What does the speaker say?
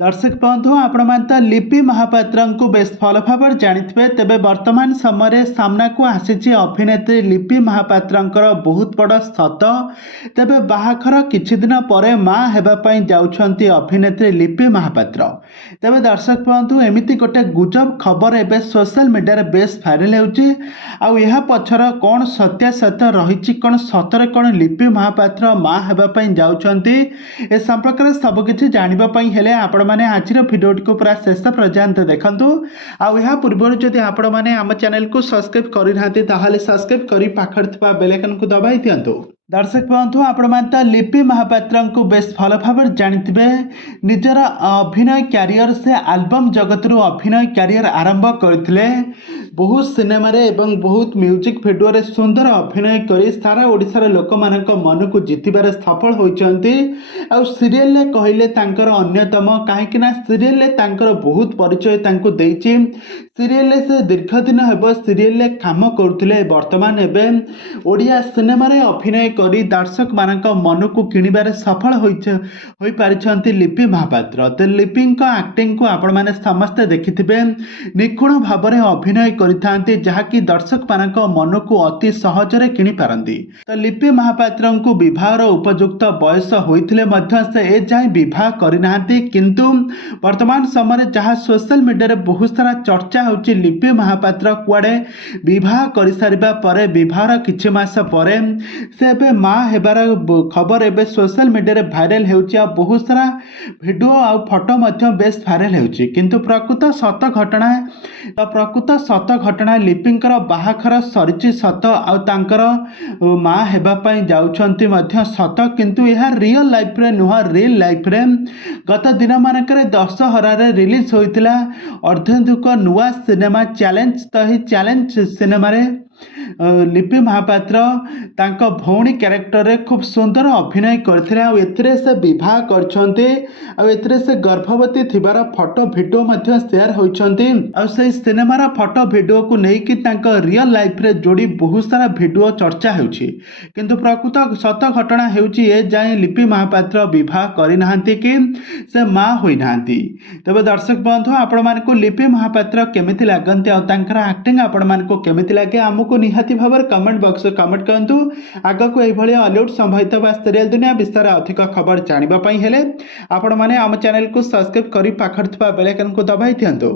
दर्शक बंधु आपण तो लिपि महापात्र को बेस भल भाव जानिथे तेबे वर्तमान समय सामना को आसी अभिनेत्री लिपि महापात्र बहुत बड़ सत तेबे बाहाघर किछि दिन पर माँ हेबापई जाउछंती अभिनेत्री लिपि महापात्र। तेबे दर्शक बंधु एमिति गोटे गुजब खबर एबे सोशल मीडिया रे बेस भाइराल होउची आउ यहा पछर कोन सत्यासत्य रहिछि कोन सतरे कोन लिपि महापात्र माँ हेबापई जाउछंती ए संपर्क रे सब किछि जानिबा पई हेले आपण माने आज भिडियोटी को पूरा शेष पर्यंत देखंतु आउ यहा पूर्व जदि आपण माने आम चैनल को सब्सक्राइब करि नाते ताहाले सब्सक्राइब करि पाखर थिबा बेल आइकन को दबाई दियंतु। दर्शक बंधु आपण माने लिपि महापात्र को बेस भल भाव जानिथिबे निजर अभिनय कैरियर से एल्बम जगत रु अभिनय कैरियर आरंभ करथिले। बहुत सिनेमा रे एवं बहुत म्यूजिक वीडियो रे सुंदर अभिनय करी सारा ओडिसा रे लोक मानक मन को जितिबार सफल होइचंती। आ सीरियल ले कहिले तांकर अन्यतम काहेकि ना सीरियल ले तांकर बहुत परिचय तांको देइची। सीरियल ले से दीर्घ दिन हेबो सीरियल ले काम करथिले वर्तमान एबे ओडिया सिनेमा रे अभिनय करी दर्शक मानक मन को किनिबार सफल होई पारिछंती लिपि महापात्र। तो लिपि एक्टिंग को आपण माने समस्त देखिथिबे निखुण भाव रे अभिनय करिथांती जहाकी दर्शक मानक मन को अति सहज रे किनि पारंती। तो लिपि महापात्र को विवाहर उपयुक्त बयस होइथिले मध्य से ए जाय विवाह करिनांती किंतु वर्तमान समय जहाँ सोशल मीडिया रे बहुत सारा चर्चा होची लिपि महापात्र कुआडे विवाह करि सारिबा परे विवाहर किछि मास परे से एबे माँ हेबार खबर एबे सोशल मीडिया रे भाइराल हेउची आ बहुत सारा वीडियो आ फोटो मध्य बेस भाइराल हेउची किंतु प्रकृत सत घटना लिपिंकर बाहाघर सरिची सत आ तांकर माँ हेबा पई जाउछंती मध्य सत किंतु यह रियल लाइफ रे नुह रियल लाइफ रे गत दिन मानकरे दशहरा रे रिलीज होइतिला अर्धेन्दुक नुआ सिनेमा चैलेंज। तो ही चैलेंज सिनेमा रे लिपि महापात्र तांको भौणी कैरेक्टर रे खूब सुंदर अभिनय करथिले आ एथिरे से विवाह करछंती आ एथिरे से गर्भवती थिबार फोटो वीडियो मध्ये शेयर होइछंती आ से सिनेमा रा फोटो वीडियो को नै कि तांको रियल लाइफ रे जोड़ी बहुत सारा वीडियो चर्चा हेउची किंतु प्रकृत सत घटना हेउची ए जाय लिपि महापात्र विवाह करि नाहंती कि से मां होई नाहंती। तबे दर्शक बंधु आपण मान को लिपि महापात्र केमिति लागंती आ तांकर एक्टिंग आपण मान को केमिति लागे हमको निहाती भाव कमेंट बॉक्स में कमेंट करंतु। आग को यह हॉलीवुड संबंधित बा सीरियल दुनिया विस्तार अधिक खबर जानिबा पई हेले आपण माने आम चैनल को सब्सक्राइब करी पाखर थिबा बेल आइकन को दबाई दियंतु।